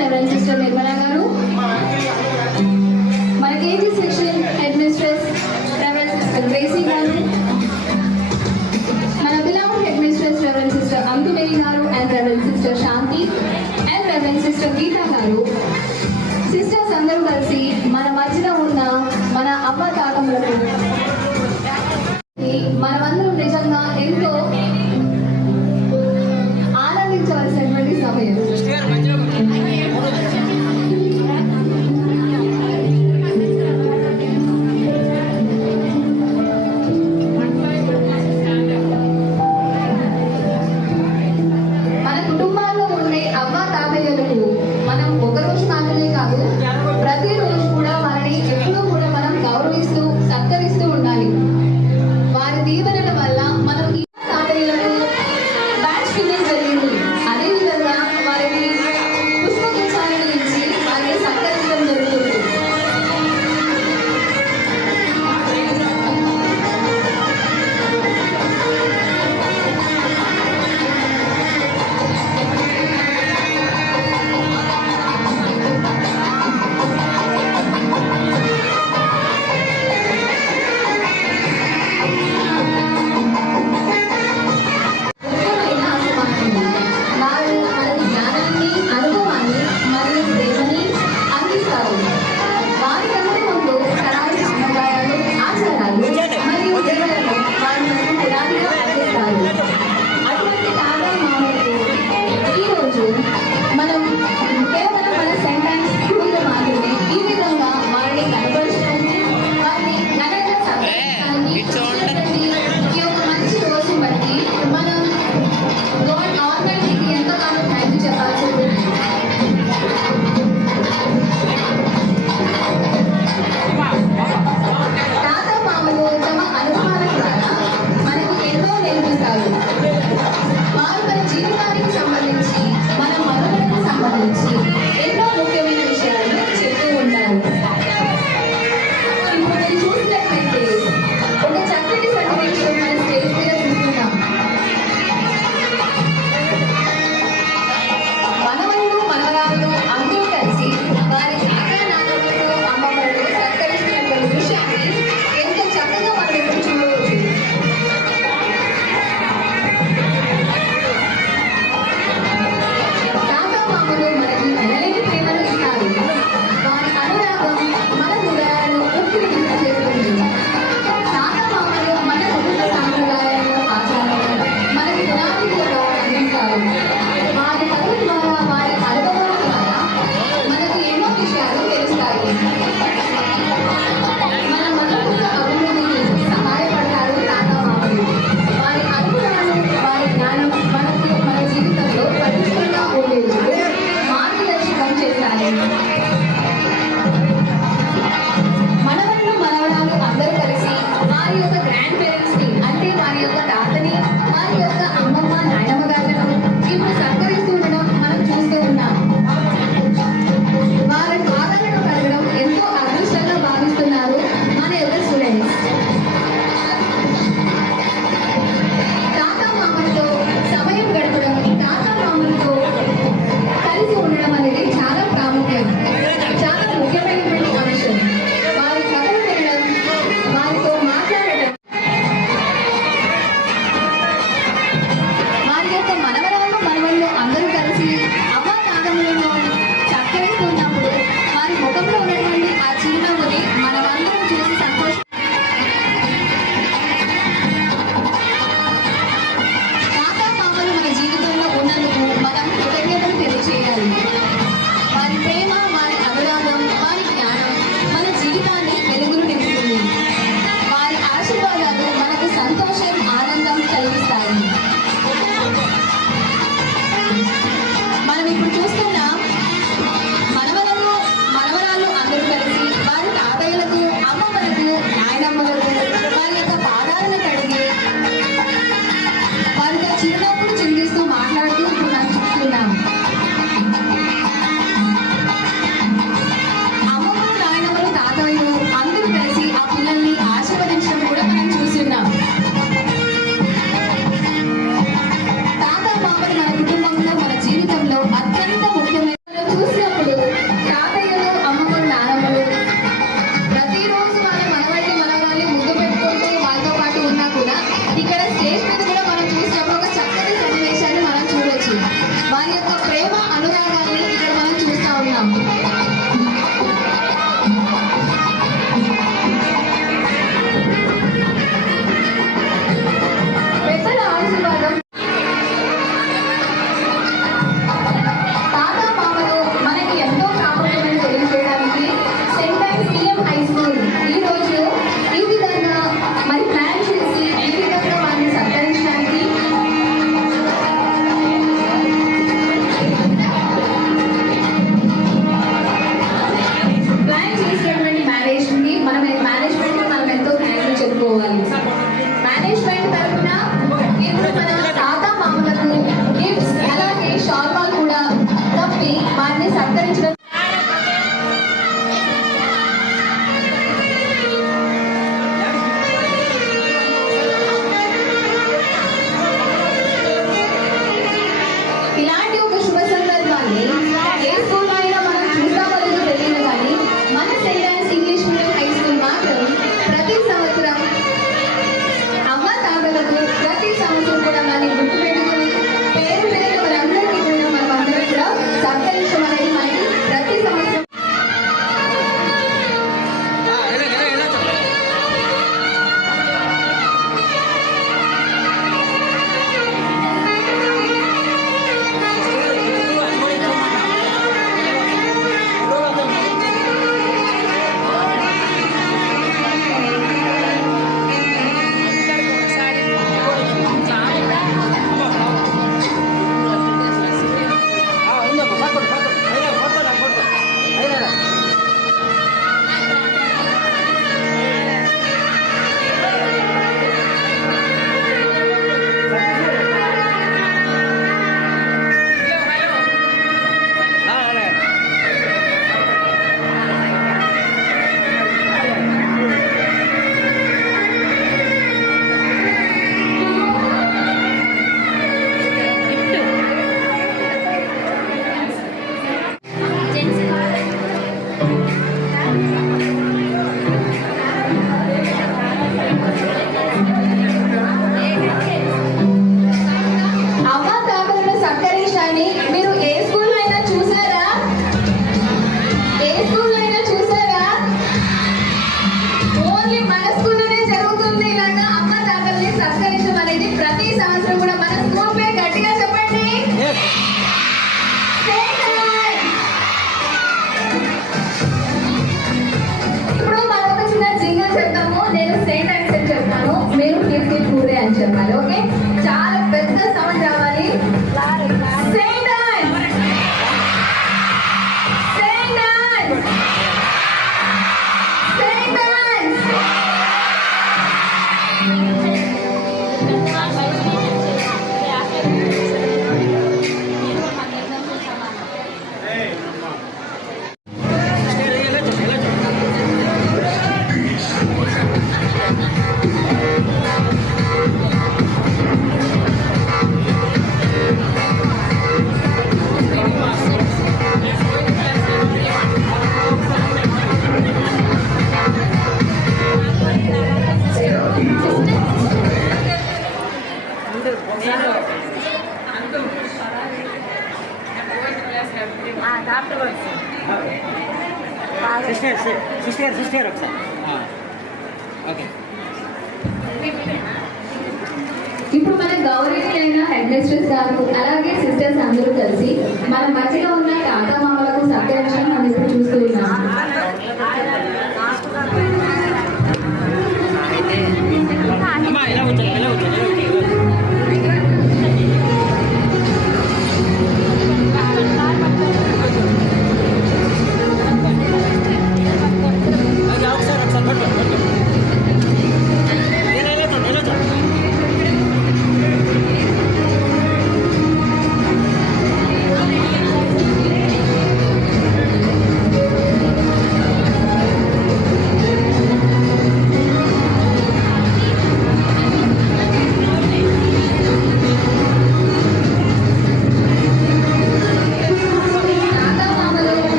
Reverend Sister Nirmala garu, మన KG section headmistress Reverend Sister Gracie garu, మన beloved headmistress Reverend Sister Antu Mary garu and Reverend Sister Shanti and Reverend Sister Geeta garu, sisters అందరూ కలిసి మన మధ్యలో ఉన్న మన అమ్మ తాతమ్మలకు మనమందరం నిజంగా ఎంతో ఆనందించవలసినటువంటి సమయం. మన కుటుంబాల్లో ఉండే అవ్వ తాతయ్యలకు మనం ఒక రోజు మాత్రమే కాదు, ప్రతిరోజు కూడా వారిని ఎప్పుడూ కూడా మనం గౌరవిస్తూ సత్కరిస్తూ ఉండాలి. వారి దీవెనల వల్ల మనం ఈ తాతయ్యలకు బ్యాచ్ ఫిల్లింగ్ జరిగింది. అదేవిధంగా వారికి పుష్పగుచ్చాలను ఇచ్చి వారిని సత్కరించడం జరుగుతుంది. ముఖ్యమైన అసమానతలు. వారు మనకి జ్ఞానాన్ని, అనుభవాన్ని మరియు ప్రేమని అందిస్తారు. వారికంటే ముందు తరాల సాంప్రదాయాలు, ఆచారాలు మరియు విలువలను వారు మనకు పునాదిగా అందిస్తారు. అటువంటి తాత మామలకు ఈరోజు మనం కేవలం మన సెంట్ టైమ్స్ స్కూల్లో మాత్రమే ఈ విధంగా వారిని కనపరచడానికి, వారిని ఘనంగా సత్కరించడానికి ఇచ్చినటువంటి ఈ యొక్క మంచి రోజు బట్టి మనం గాడ్ ఆర్గనైజేషన్ ఎంతగానో థ్యాంక్ యూ చెప్పాల్సి ఉంటుంది. తాత మామలు తమ అనుభవాల ద్వారా మనకు ఎన్నో నేర్పిస్తారు. వారు మన జీవితానికి సంబంధించి, మన మనుగడకు సంబంధించి ఎన్నో ముఖ్యమైన విషయాలను చెప్తూ ఉంటారు. ఇప్పుడు మీరు చూసినట్లయితే ఒక చక్కటి సన్నివేశం మన స్టేజ్ మీద చూస్తున్నాం. మనవళ్ళు మనవరాళ్ళు అందరూ కలిసి వారి తాత నాన్నమ్మలు అమ్మమ్మలను సత్కరిస్తున్నటువంటి దృశ్యాన్ని ఎంతో చక్కగా మనం ఇప్పుడు చూడవచ్చు. తాత మామలు మనకి ఎనలేని ప్రేమను ఇస్తారు. వారి అనురాగం మన హృదయాలను ఉక్కిరిబిక్కిరి చేస్తుంది. తాత మామలు మన కుటుంబ సాంప్రదాయాలను, ఆచారాలను మనకి పునాదిగా అందిస్తారు. వారి కథల ద్వారా, వారి అనుభవాల ద్వారా మనకు ఎన్నో విషయాలు తెలుస్తాయి. మన మనసుల అభివృద్ధికి సహాయపడతారు తాత మామలు. వారి అనుభవాలు, వారి జ్ఞానం మనకు మన జీవితంలో ప్రతిష్టంగా ఉండేందుకు మార్గదర్శకం చేస్తాయి. మనవళ్ళు మనవరాలు అందరూ కలిసి వారి యొక్క గ్రాండ్ పేరెంట్స్ ని, అంటే వారి తాతయ్యలు, అమ్మమ్మలు, నానమ్మలు ప్రతిరోజు వాళ్ళ మనవడిని మనవరాల్ని ముద్దు పెట్టుకుంటూ వాళ్ళతో పాటు ఉన్నా కూడా ఇక్కడ స్టేజ్ మీద కూడా మనం చూసినప్పుడు ఒక చక్కటి సన్నివేశాన్ని మనం చూడొచ్చు. వారి యొక్క ప్రేమ అనురాగాన్ని ఇక్కడ మనం చూస్తూ ఉన్నాం. పెద్దల ఆశీర్వాదం తాత మామలు మనకి ఎంతో ప్రాముఖ్యమని తెలియజేయడానికి saint Ann's PM high school ఈ రోజు ఈ విధంగా మరి ప్లాన్ చేసి ఈ విధంగా వారిని సత్కరించడానికి ప్లాన్ చేసినటువంటి మేనేజ్మెంట్ మనం ఎంతో థ్యాంక్స్ చెప్పుకోవాలి. మేనేజ్మెంట్ తరఫున ఇప్పుడు మన తాత మామలకు గిఫ్ట్స్ అలాగే షాల్వాలు కూడా కప్పి వారిని సత్కరించడం ఇలాంటి ఒక శుభ సందర్భాన్ని ఏ స్కూల్లో అయినా మనం చూస్తామో లేదో తెలియదు కానీ మన saint Ann's English medium high school మాత్రం ప్రతి సంవత్సరం అమ్మ తాతలకు ప్రతి సంవత్సరం కూడా మనల్ని గుర్తుపెట్టుకుని పేరు పేరు వారందరికీ కూడా మనం అందరం కూడా సత్కరించడం అనేది మనకి ప్రతి సంవత్సరం అమ్మ తాతలను సత్కరించడాన్ని మీరు ఏ స్కూల్లో అయినా చూసారా? ఏ స్కూల్లో అయినా చూసారా? ఓన్లీ మన స్కూల్లోనే జరుగుతుంది ఇలాగా అమ్మ తాతల్ని సత్కరించడం అనేది. ప్రతి సంవత్సరం కూడా మన స్కూల్ పేరు గట్టిగా చెప్పండి. ఇప్పుడు మనం ఒక చిన్న జింగిల్ చెప్తాము. నేను సెయింట్ ఆన్స్ అని చెప్తాను, మీరు కీర్తి పూరే అని చెప్పాలి. ఓకే, చాలా పెద్ద సౌండ్ రావాలి. Saint Ann's, saint Ann's, saint Ann's. Sister ఒకసారి ఓకే. ఇప్పుడు మన గౌరవనీయులైన హెడ్ మిస్ట్రెస్ గారు అలాగే సిస్టర్స్ అందరూ కలిసి మన మధ్యలో ఉన్న తాత మామలకు సత్కరించడం మనం ఇప్పుడు చూస్తూ ఉన్నాం. అమ్మా ఇలా వచ్చాను ఇలా వచ్చాను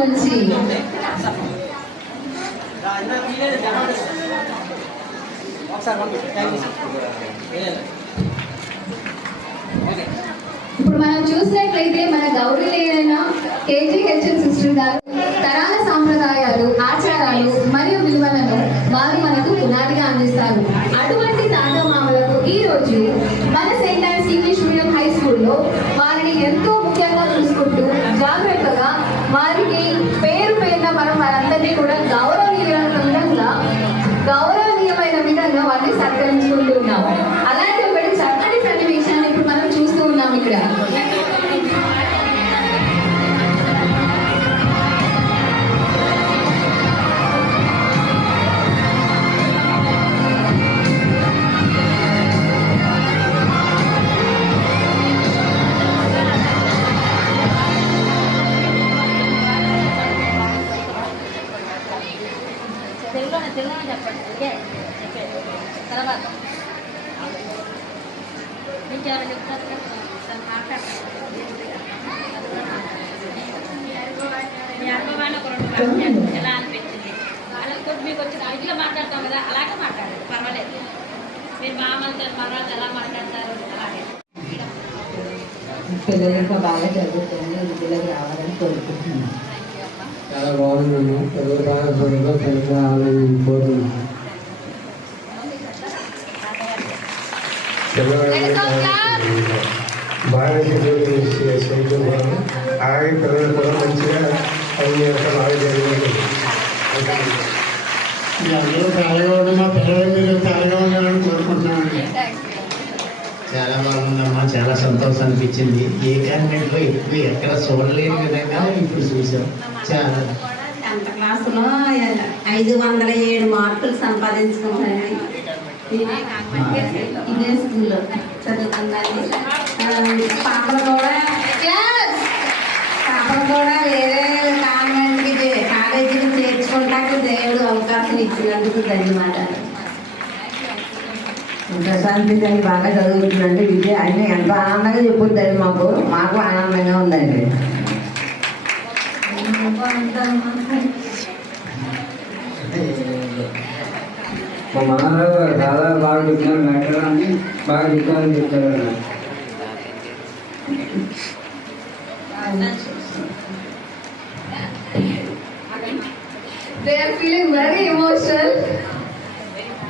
నుంచి ఇప్పుడు మనం చూసినట్లయితే మన గౌరవనీయులైన కేజీహెచ్ఎన్ సిస్టర్ గారు తరాల సాంప్రదాయాలు, ఆచారాలు మరియు విలువలను వారు మనకు పునాదిగా అందిస్తారు. అటువంటి తాతమామలకు ఈ రోజు మన saint Ann's English medium high స్కూల్లో వారిని ఎంతో ముఖ్యంగా చూసుకుంటూ జాగ్రత్తగా వారికి పేరు పేరున మనం వారందరినీ కూడా గౌరవనీయమైన విధంగా వారిని సత్కరించుకుంటూ ఉన్నాము. అలాంటి ఒకటి చక్కటి సన్నివేశాన్ని ఇప్పుడు మనం చూస్తూ ఉన్నాం ఇక్కడ. తెలుగులో చెప్పండి. ఓకే, తర్వాత ఇంకెవరు చెప్తారు? మాట్లాడతారు. మీ అనుభవాన్ని ఒక 2 వాక్యాలు ఎలా అనిపించింది? అలాగే మీకు వచ్చిన ఇట్లా మాట్లాడతాం కదా, అలాగే మాట్లాడారు, పర్వాలేదు. మీరు మామూలుతో మరొకరు ఎలా మాట్లాడతారు అలాగే. పిల్లలు ఇంకా బాగా చదువుతుంది, ఇంటిలోకి రావాలని కోరుకుంటున్నాను. చాలా బాగుందమ్మా. తెలుగు రాష్ట్రంలో తెలుగు రావాలని కోరుతున్నాను. బాగా చదువుతున్నాను. అలాగే పిల్లలు కూడా మంచిగా అన్ని బాగా జరిగింది. అందరూ తాళగా ఉండి మా పిల్లలు మీరు తాళగా ఉండాలని కోరుకుంటున్నాను. చాలా బాగుందమ్మా, చాలా సంతోషం అనిపించింది. ఏ క్యాండిడేట్లో ఎక్కువ ఎక్కడ చూడలేని విధంగా ఇప్పుడు చూసాం. చాలా 10th క్లాసులో 507 మార్కులు సంపాదించుకున్నాను. ఇదే స్కూల్లో చదువుకున్నాను. పాపలు కూడా వేరే కాలేజీకి చేర్చుకుంటాక దేవుడు అవకాశం ఇచ్చినందుకు ధన్యవాదాలు. ప్రశాంతి అని బాగా చదువుతుందండి. విజయ్ ఆయన ఎంతో ఆనందంగా చెప్పుద్దండి. మాకు ఆనందంగా ఉందండి. మా మహారాజు చాలా బాగా చెప్తున్నారు. మేటరాన్ని బాగా చెప్తారని చెప్తారు. They are feeling very emotional.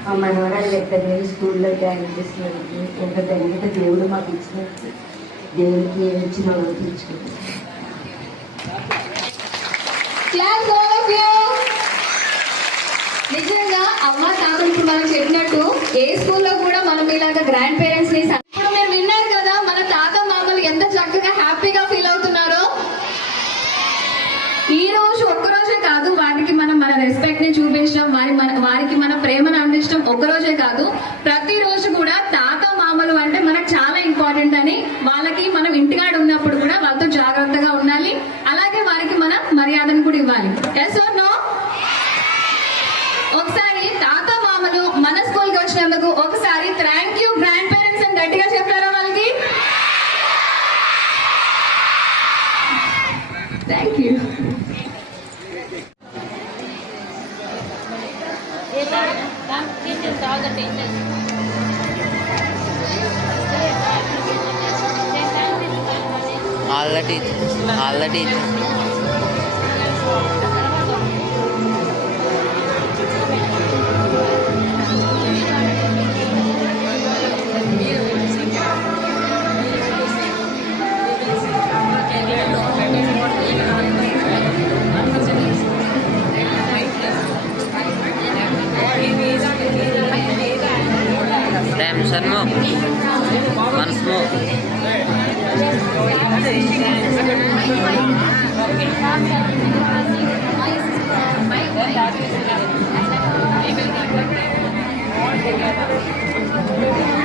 మా మనవరాలు ఎక్కడ స్కూల్లో జాయిన్ చేసినందుకు ఎంత ధన్యత దేవుడు మాకు ఇచ్చినట్టు దేవుడికి ఏమి ఇచ్చిన తీర్చుకుంటాం. నిజంగా అమ్మ తాత ఇప్పుడు మనం చెప్పినట్టు ఏ స్కూల్లో కూడా మనం ఇలాగా గ్రాండ్ పేరెంట్స్ ని ఇప్పుడు మీరు విన్నారు కదా, మన తాత మామలు ఎంత చక్కగా హ్యాపీగా ఫీల్ అవుతున్నారో. ఈ రోజు ఒక్కరోజే కాదు వారికి మనం మన రెస్పెక్ట్ ని చూపించడం, వారికి మన ప్రేమను అందించడం ఒక్కరోజే కాదు, ప్రతిరోజు కూడా తాత మామలు అంటే మనకు చాలా ఇంపార్టెంట్ అని వాళ్ళకి మనం ఇంటికాడ ఉన్నప్పుడు కూడా వాళ్ళతో జాగ్రత్తగా ఉండాలి. అలాగే వారికి మనం మర్యాదను కూడా ఇవ్వాలి. Yes or no? ఒకసారి తాత మామలు మన స్కూల్ కి వచ్చినందుకు ఒకసారి థ్యాంక్ యూ గ్రాండ్ పేరెంట్స్ అని గట్టిగా చెప్పారా వాళ్ళకి? Thank you. All the teachers. All the teachers. One more. Once more. Thank you.